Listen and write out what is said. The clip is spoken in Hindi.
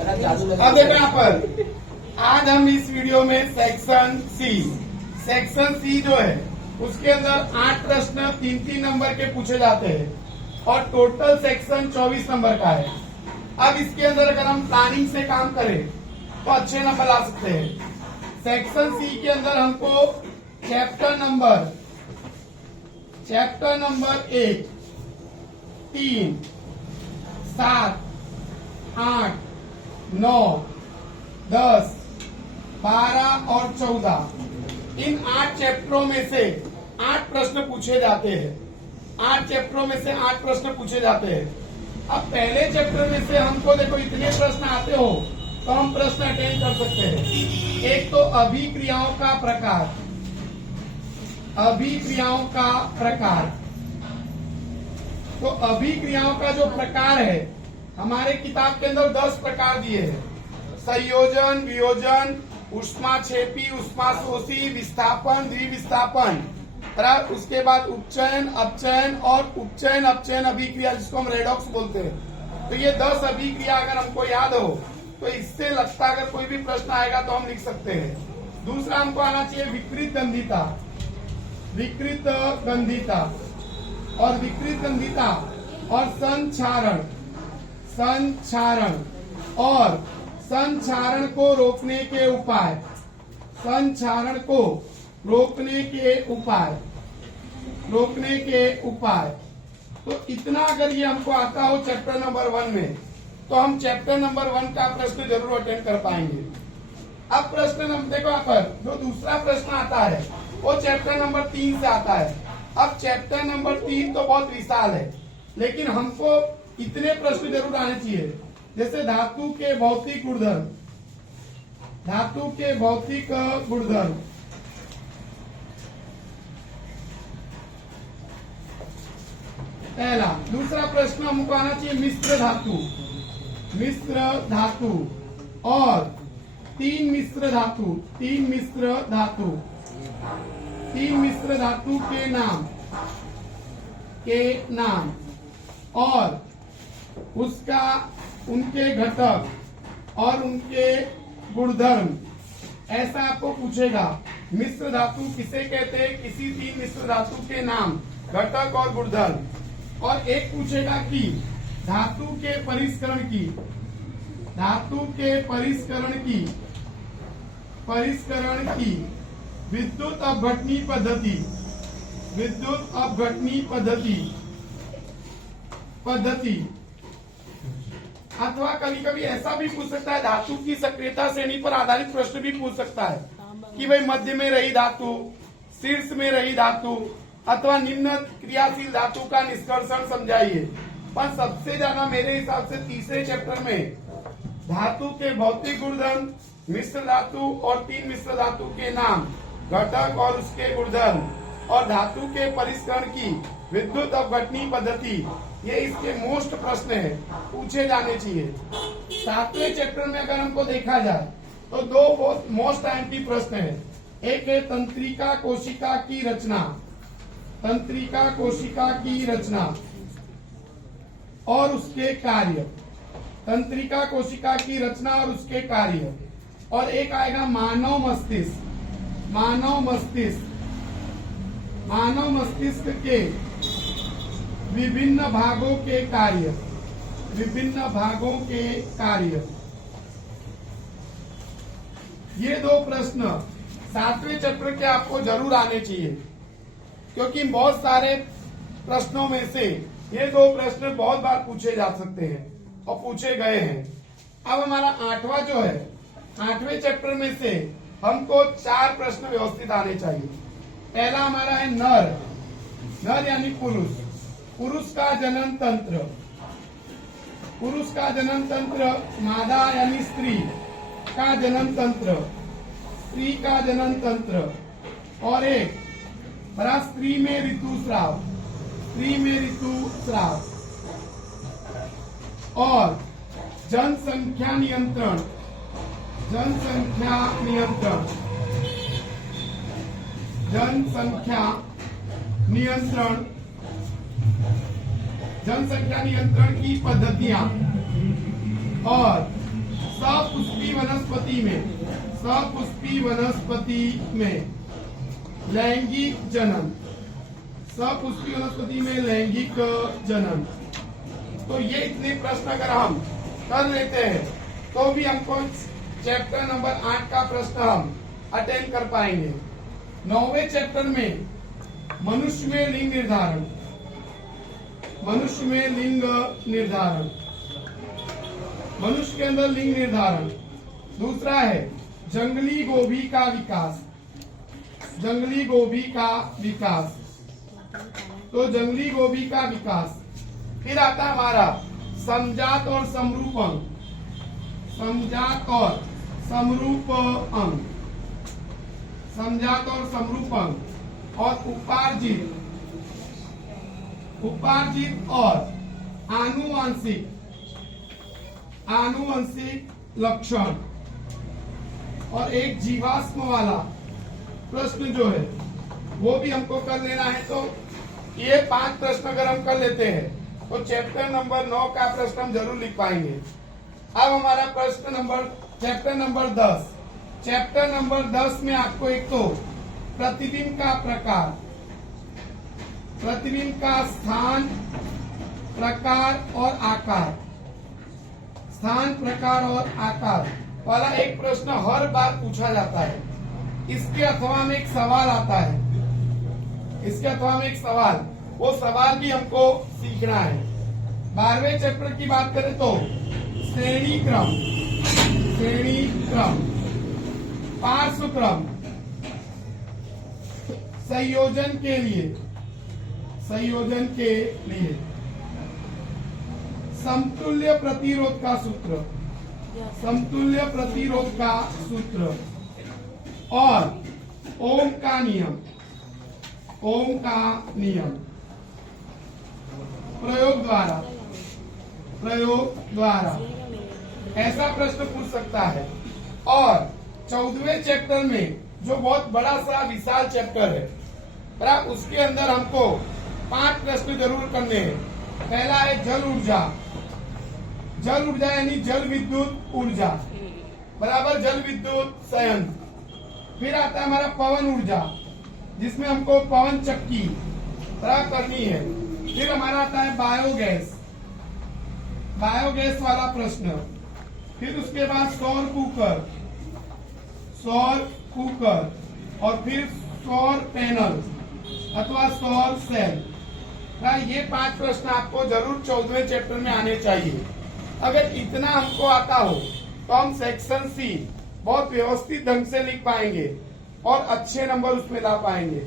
अब देखो यहाँ पर आज हम इस वीडियो में सेक्शन सी जो है उसके अंदर 8 प्रश्न 3-3 नंबर के पूछे जाते हैं और टोटल सेक्शन 24 नंबर का है। अब इसके अंदर अगर हम प्लानिंग से काम करें तो अच्छे नंबर ला सकते हैं। सेक्शन सी के अंदर हमको चैप्टर नंबर 1, 3, 7, 8, 9, 10, 12 और 14 इन 8 चैप्टरों में से 8 प्रश्न पूछे जाते हैं। 8 चैप्टरों में से 8 प्रश्न पूछे जाते हैं। अब पहले चैप्टर में से हमको देखो इतने प्रश्न आते हो तो हम प्रश्न अटेंड कर सकते हैं। एक तो अभिक्रियाओं का प्रकार, तो अभिक्रियाओं का जो प्रकार है हमारे किताब के अंदर 10 प्रकार दिए हैं। संयोजन, वियोजन, ऊष्माक्षेपी, ऊष्माशोषी, विस्थापन, द्विविस्थापन, उसके बाद उपचयन, अपचयन और उपचयन अपचयन अभिक्रिया जिसको हम रेडॉक्स बोलते हैं। तो ये 10 अभिक्रिया अगर हमको याद हो तो इससे लगता अगर कोई भी प्रश्न आएगा तो हम लिख सकते हैं। दूसरा हमको आना चाहिए विकृत गंधिता और संक्षारण को रोकने के उपाय। तो इतना अगर ये हमको आता हो चैप्टर नंबर 1 में तो हम चैप्टर नंबर 1 का प्रश्न जरूर अटेंड कर पाएंगे। अब प्रश्न नंबर देखो यहाँ पर जो दूसरा प्रश्न आता है वो चैप्टर नंबर 3 से आता है। अब चैप्टर नंबर 3 तो बहुत विशाल है लेकिन हमको इतने प्रश्न जरूर आने चाहिए जैसे धातु के भौतिक गुणधर्म, पहला। दूसरा प्रश्न हमको आना चाहिए मिश्र धातु और 3 मिश्र धातु के नाम और उनके घटक और उनके गुणधर्म, ऐसा आपको पूछेगा। मिश्र धातु किसे कहते हैं, किसी 3 मिश्र धातु के नाम, घटक और गुणधर्म। और एक पूछेगा कि धातु के परिष्करण की विद्युत अपघटनी पद्धति अथवा कभी कभी ऐसा भी पूछ सकता है धातु की सक्रियता श्रेणी पर आधारित प्रश्न भी पूछ सकता है कि भाई मध्य में रही धातु, शीर्ष में रही धातु अथवा निम्न क्रियाशील धातु का निष्कर्षण समझाइए। पर सबसे ज्यादा मेरे हिसाब से तीसरे चैप्टर में धातु के भौतिक गुणधर्म, मिश्र धातु और 3 मिश्र धातु के नाम, घटक और उसके गुणधर्म और धातु के परिष्करण की विद्युत अपघटनी पद्धति, ये इसके मोस्ट प्रश्न है, पूछे जाने चाहिए। 7वें चैप्टर में अगर हमको देखा जाए तो 2 बहुत मोस्ट आईएमपी प्रश्न है। एक है तंत्रिका कोशिका की रचना और उसके कार्य, तंत्रिका कोशिका की रचना और उसके कार्य। और एक आएगा मानव मस्तिष्क के विभिन्न भागों के कार्य। ये 2 प्रश्न 7वें चैप्टर के आपको जरूर आने चाहिए क्योंकि बहुत सारे प्रश्नों में से ये 2 प्रश्न बहुत बार पूछे जा सकते हैं और पूछे गए हैं। अब हमारा 8वां जो है, 8वें चैप्टर में से हमको 4 प्रश्न व्यवस्थित आने चाहिए। पहला हमारा है नर यानी पुरुष का जनन तंत्र, मादा यानी स्त्री का जनन तंत्र, स्त्री का जनन तंत्र। और एक बड़ा स्त्री में ऋतुस्राव और जनसंख्या नियंत्रण जनसंख्या नियंत्रण की पद्धतियां और वनस्पति में, सपुष्पी वनस्पति में लैंगिक जनन, सपुष्पी वनस्पति में लैंगिक जनन। तो ये इतने प्रश्न अगर हम कर लेते हैं तो भी हमको चैप्टर नंबर 8 का प्रश्न हम अटेंड कर पाएंगे। 9वें चैप्टर में मनुष्य में लिंग निर्धारण, मनुष्य में लिंग निर्धारण, मनुष्य के अंदर लिंग निर्धारण। दूसरा है जंगली गोभी का विकास, जंगली गोभी का विकास, तो जंगली गोभी का विकास। फिर आता हमारा समजात और समरूप अंग, समजात और समरूप अंग, समजात और समरूप अंग, और उपार्जित, उपार्जित और आनुवंशिक, आनुवंशिक लक्षण, और एक जीवाश्म वाला प्रश्न जो है वो भी हमको कर लेना है। तो ये 5 प्रश्न अगर हम कर लेते हैं तो चैप्टर नंबर 9 का प्रश्न हम जरूर लिख पाएंगे। अब हमारा प्रश्न number chapter number 10, chapter number 10 में आपको एक तो प्रतिबिंब का प्रकार, प्रतिबिंब का स्थान, प्रकार और आकार, स्थान, प्रकार और आकार वाला एक प्रश्न हर बार पूछा जाता है। इसके अथवा में एक सवाल आता है, इसके अथवा में एक सवाल, वो सवाल भी हमको सीखना है। 12वें चैप्टर की बात करें तो श्रेणी क्रम, श्रेणी क्रम, पार्श्व क्रम, संयोजन के लिए, संयोजन के लिए, समतुल्य प्रतिरोध का सूत्र, समतुल्य प्रतिरोध का सूत्र, और ओम का नियम, ओम का नियम, प्रयोग द्वारा, प्रयोग द्वारा ऐसा प्रश्न पूछ सकता है। और 14वें चैप्टर में जो बहुत बड़ा सा विशाल चैप्टर है, पर उसके अंदर हमको 5 प्रश्न जरूर करने हैं। पहला है जल ऊर्जा, जल ऊर्जा यानी जल विद्युत ऊर्जा बराबर जल विद्युत संयंत्र। फिर आता है हमारा पवन ऊर्जा, जिसमें हमको पवन चक्की करनी है। फिर हमारा आता है बायोगैस, बायोगैस वाला प्रश्न। फिर उसके बाद सौर कुकर, सौर कुकर, और फिर सौर पैनल अथवा सौर सेल। ये 5 प्रश्न आपको जरूर 14वें चैप्टर में आने चाहिए। अगर इतना हमको आता हो तो हम सेक्शन सी बहुत व्यवस्थित ढंग से लिख पाएंगे और अच्छे नंबर उसमें ला पाएंगे।